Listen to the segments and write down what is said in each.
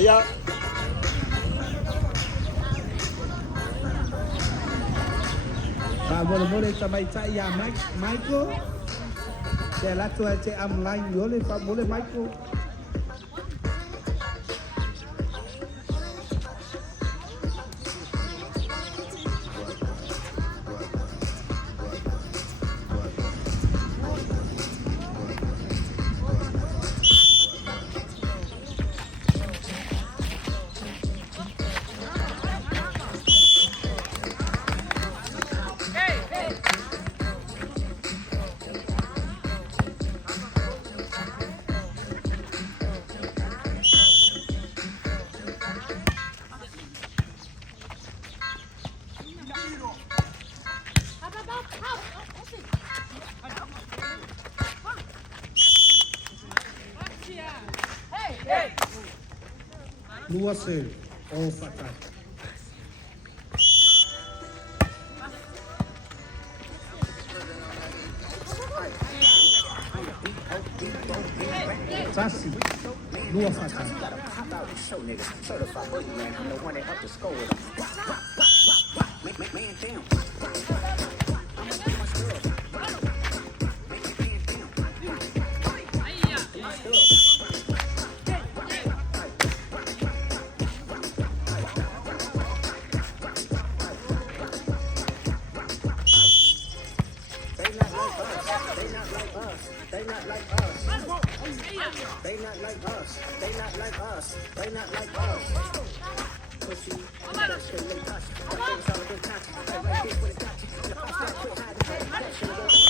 Ya. Và boleh sampai cak ya Michael. Saya lah tu cak online boleh Michael. Luas oh fatal. Sassi, luas fatal. They not like us. They not like us. They not like us. They not like us. Pussy. That shit like us. I think it's all a good time. I like this with a touch. The past that quick hide the head. That shit go on.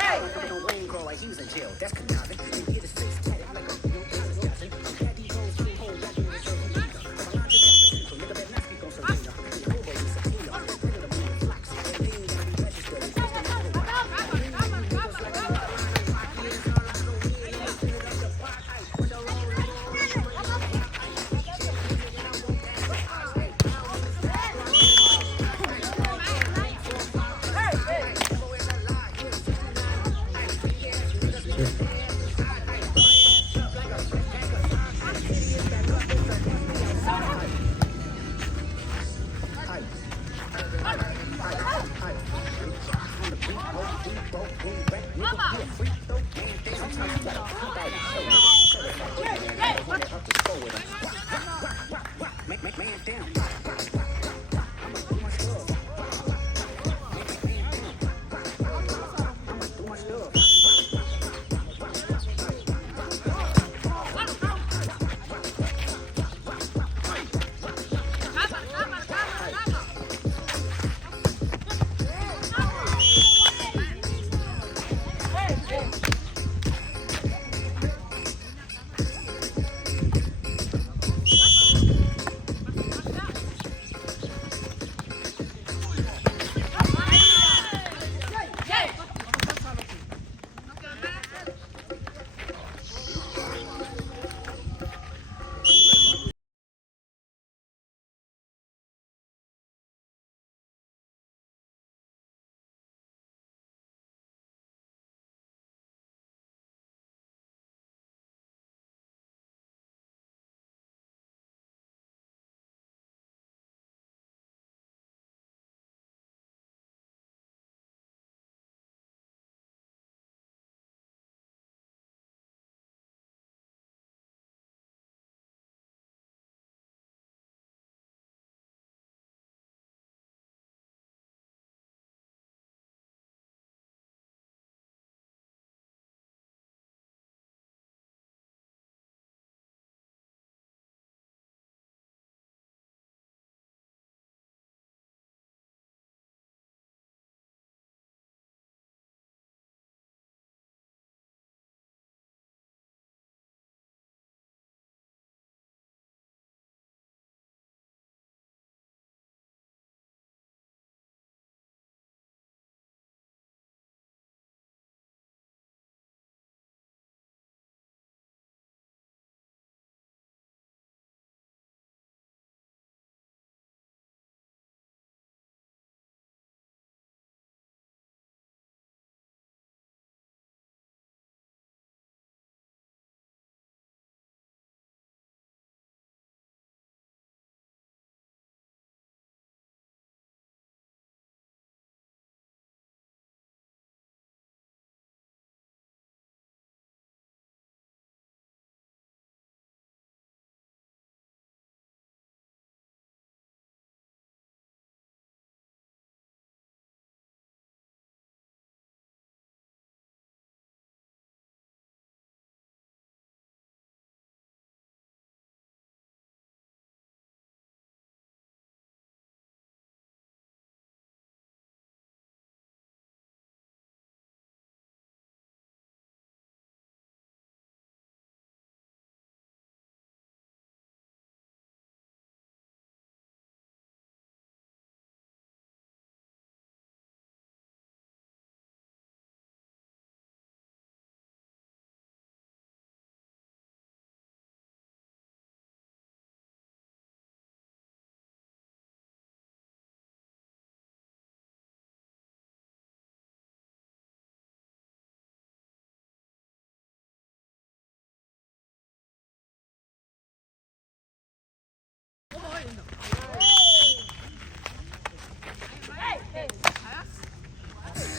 I'm gonna rain grow like he's in jail. That's conniving. You get his face tatted like a real disgusting. Daddy goes to hold that in the circle. I'm not just that simple. Nigga better not speak on Serena. Hobo is a team. I'm just bringing them in the flocks. They ain't gonna be registered.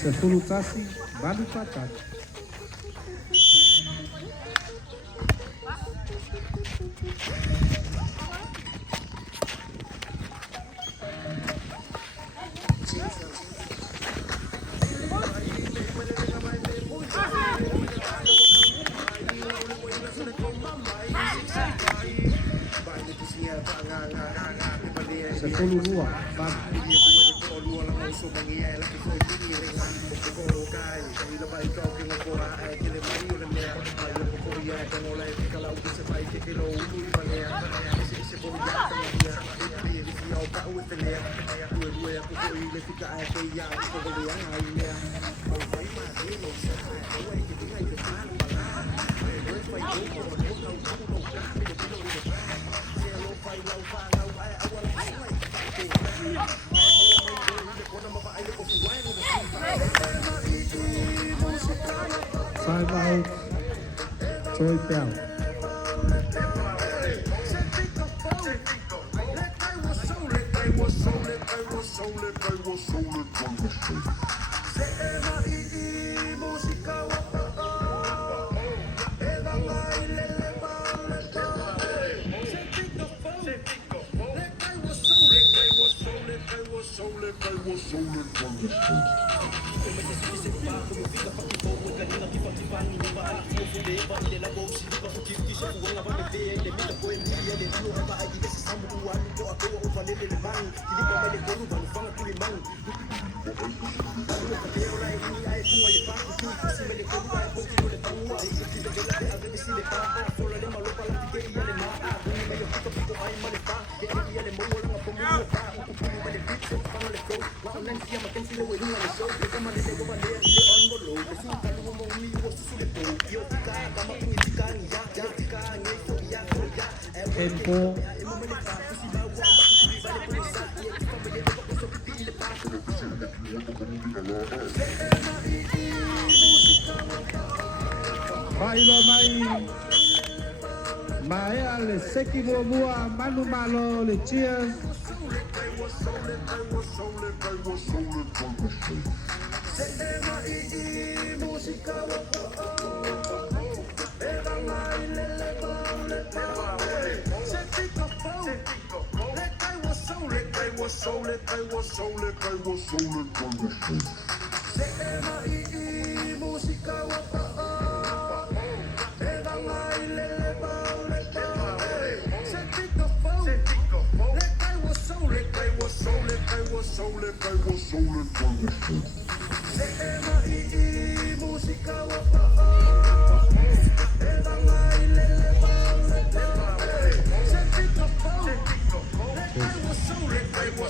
10 kasih baru patat. Sepuluh dua. Five out. Chơi kèo. Tempo. Bailo mai ale seki mua manu malo le cheers.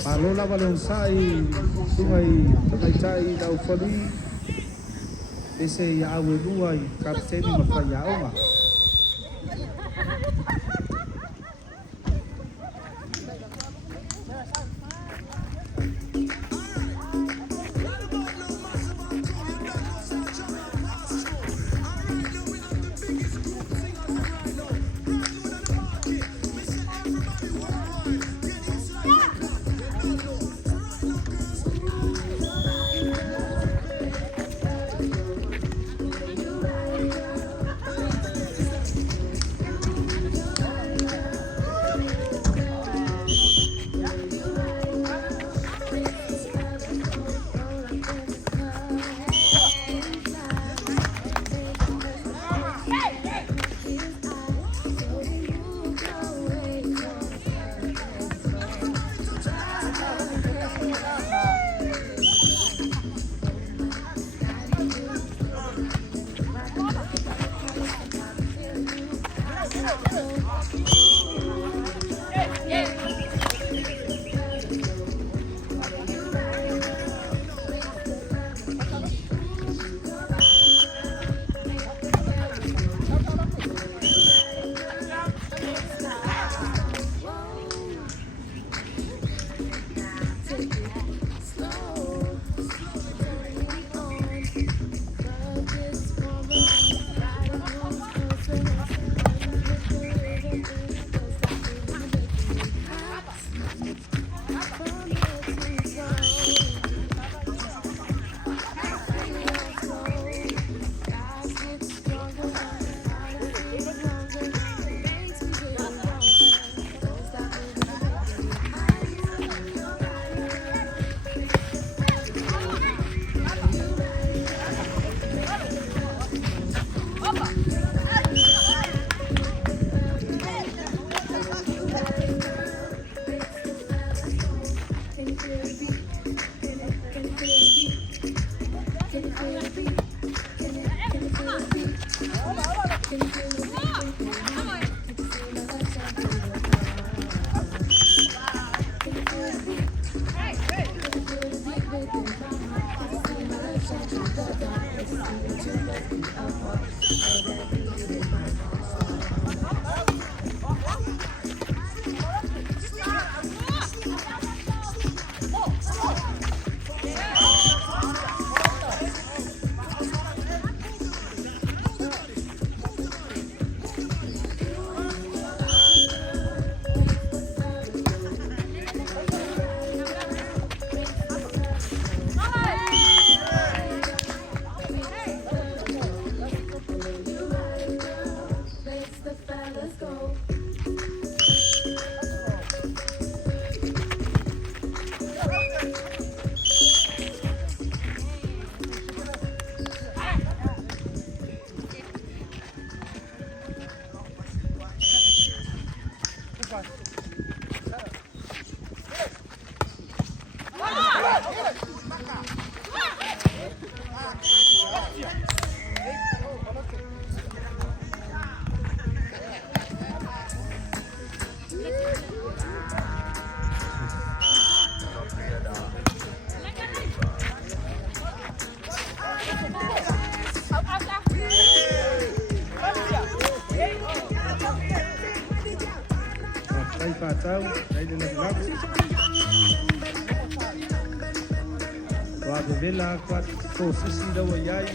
Palola Valensai, tungai cai dau fali. Ese ya awe luai kapteni mafaya oma. Tay phạt sao? Đây là lần lắm. Và về bên là quạt cổ xí đâu ở đây.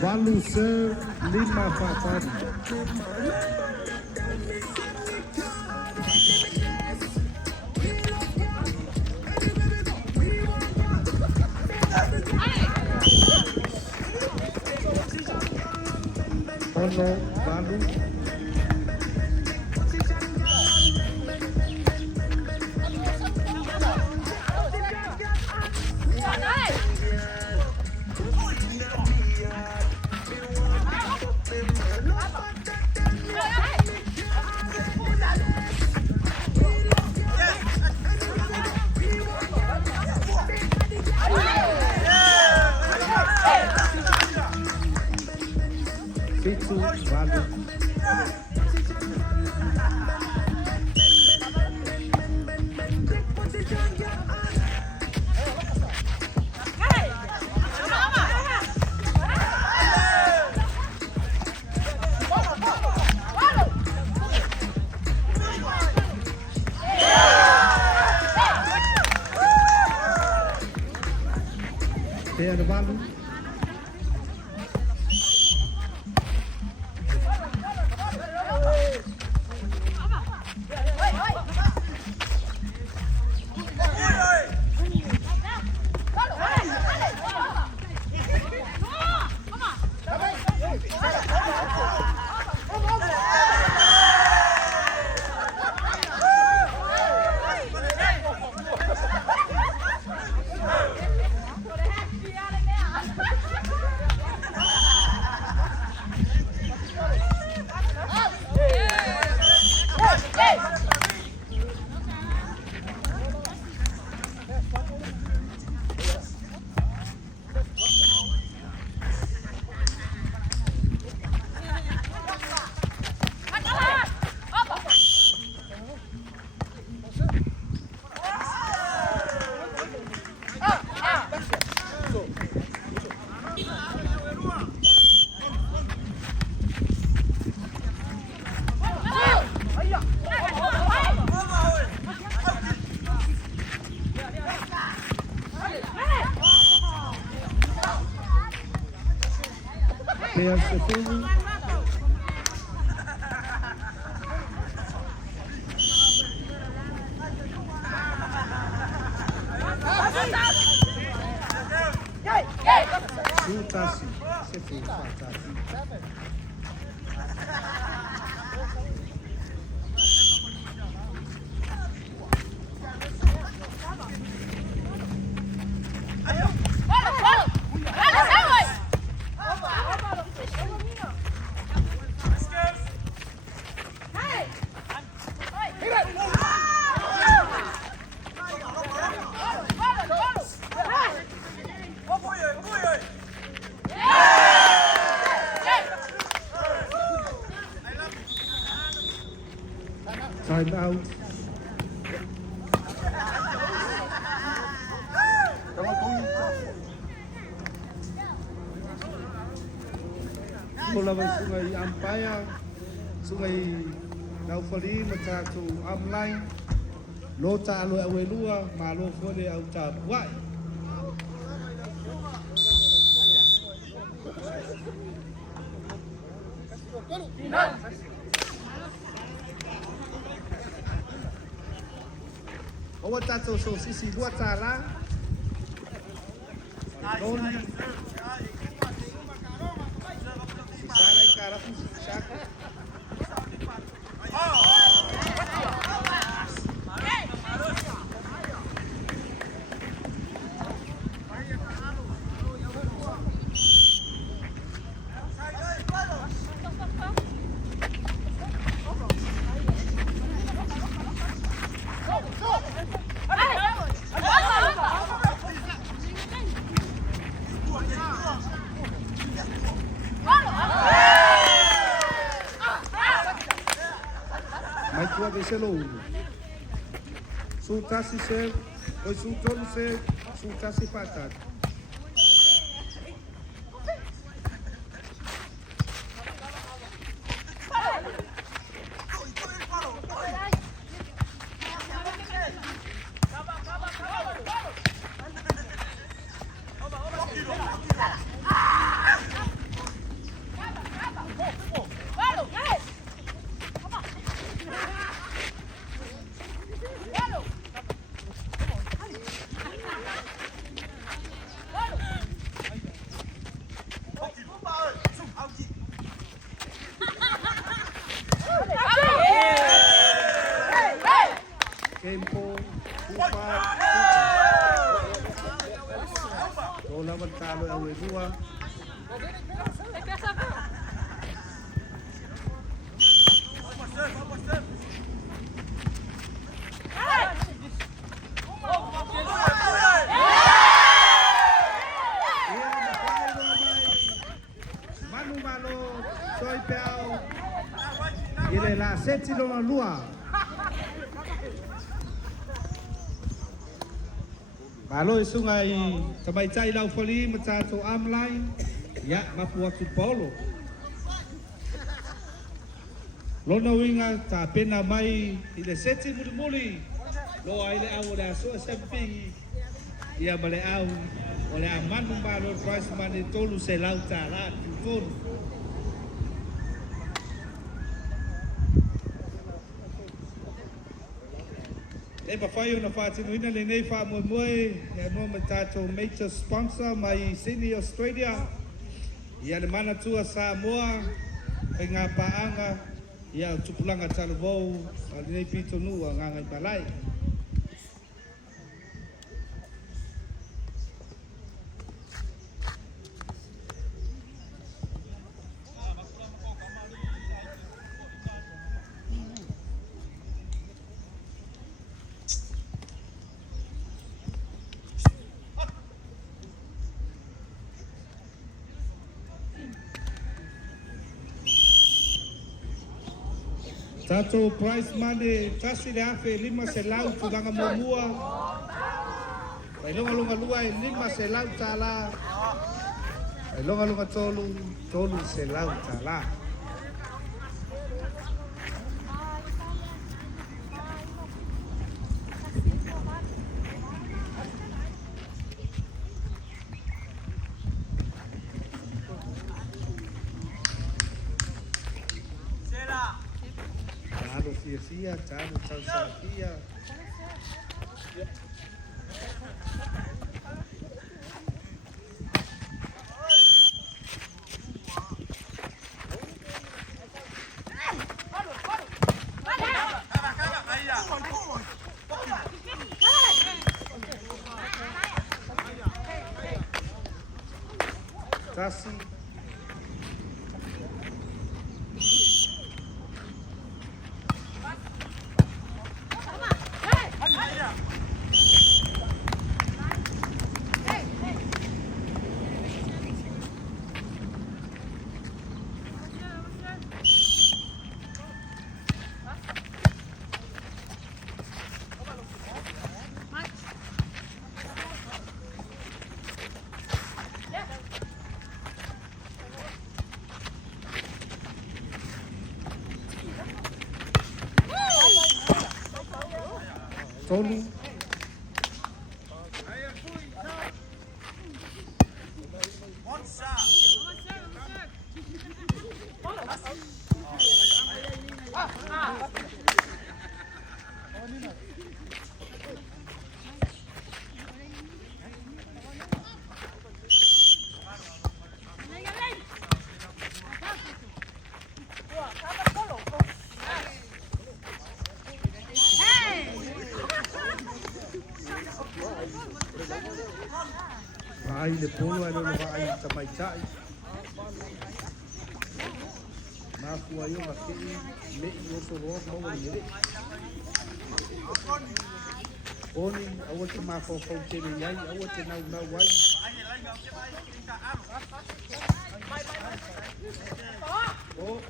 Value serve, Lima Fatan. Ono, Value. Fitu, Value. There the Value. Players Sefulu. Sultasi. Sefulu Sultasi. Time out. Mula may Sungai Ampaya, Sungai Naufali, Matatu Amline, Lota Alo Awelua, Malo Fole Auta Buai. Owa tato so sisi dua tala. Noni. Sisala ikara sisaka. Mai tua de selo. Su tasi se, oi su tolu se, su tasi patat. Tempo, upa, Tola Mantalo Awelua. Manu Malo, Soy Peao, Ile la Seti Lona Lua. Malo Sungai Samay Cai Naufali, Matatu Amline, ya Mapua Tupolo. Lona winga ta pena mai ile seti muli lo aile au le so sempi ia bale au ole amanu malo price money tolu se lauta la tolu. E pa fai una fati no ina le nei fa mo e mo matato major sponsor mai Sydney Australia ia le mana tua Samoa e ngā paanga ia tupulanga talvou o nei pito nua nganga i balai. Tato price money tasi le afe 5 se lau tulanga momua. Pai longa lua e 5 se lau tala. Pai longa tolu se lau tala. Sia, Tano, Tanzania. Tassi. Tolu. Ai le polo ai lolo ai ta mai tai. Ma fu ai o ke me no so ro mo ni re. Oni awo te ma fo fo te ni ai awo te na wai. Oh.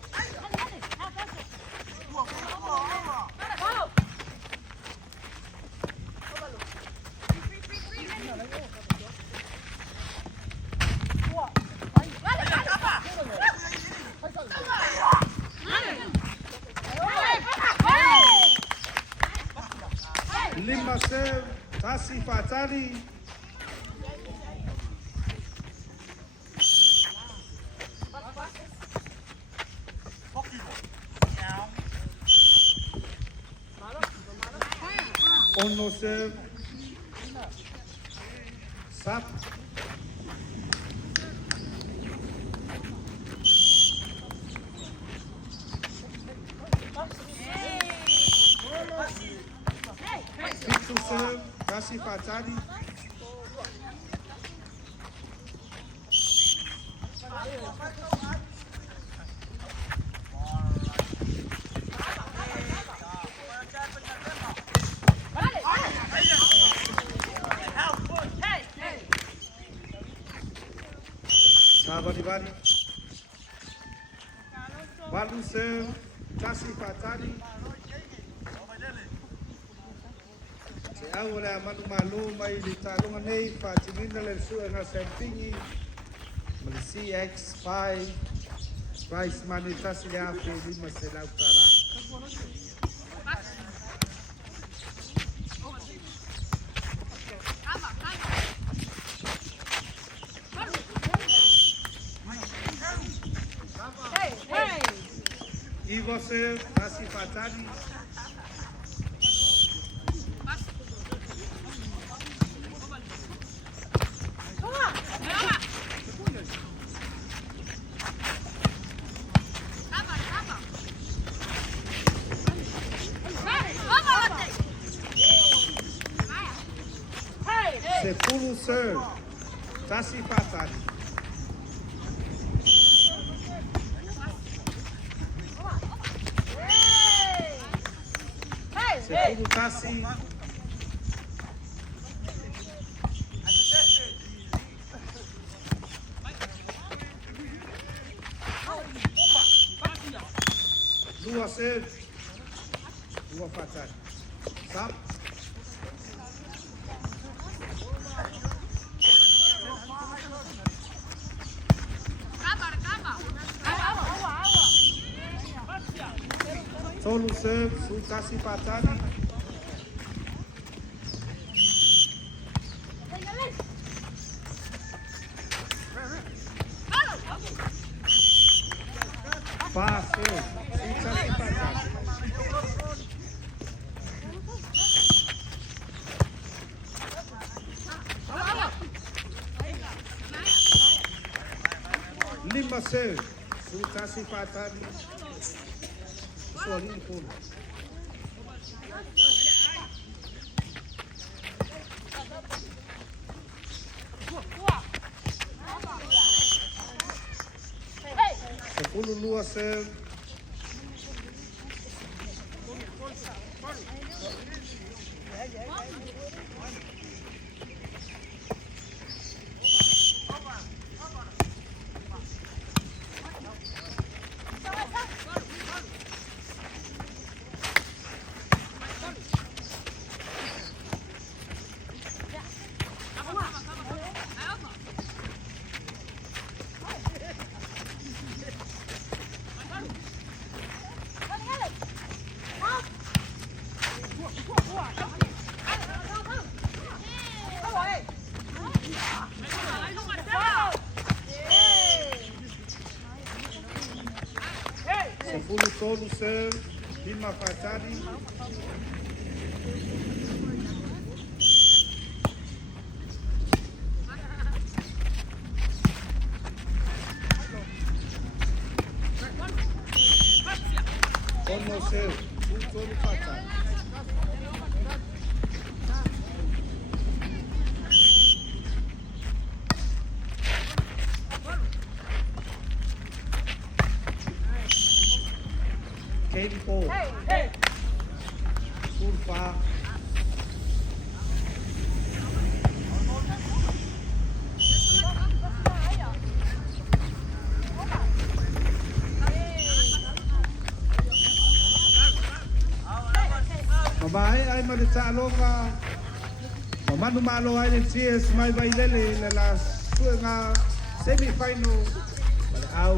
Lima serve, Tasi Fatali. Ono serve, Sap. Pitsu serve, Tasi Fatali. Sabadibadi. Balu serve, Tasi Fatali. Se au le manu malu mai li talunga nei fatimina le su na sempingi mali CX5 price mani Tasi le afu lima se lau tara. Ivo serve, Tasi Fatali. Sefulu serve, Tasi Fatali. Sefulu Tasi. Lua serve, Lua Fatali. Sap. Tolu serve, Su Tasi Fatali. Fa serve, Su Tasi Fatali. Lima serve, Su Tasi Fatali. Sorry, polo. Sepuluh Lua serve. tolu serve, lima fatani. Ono serve, tolu fatani. Katie Cole. Surfa. Babae ay malita aloka. Mamanu malo ay ng CS may bailele la semi final.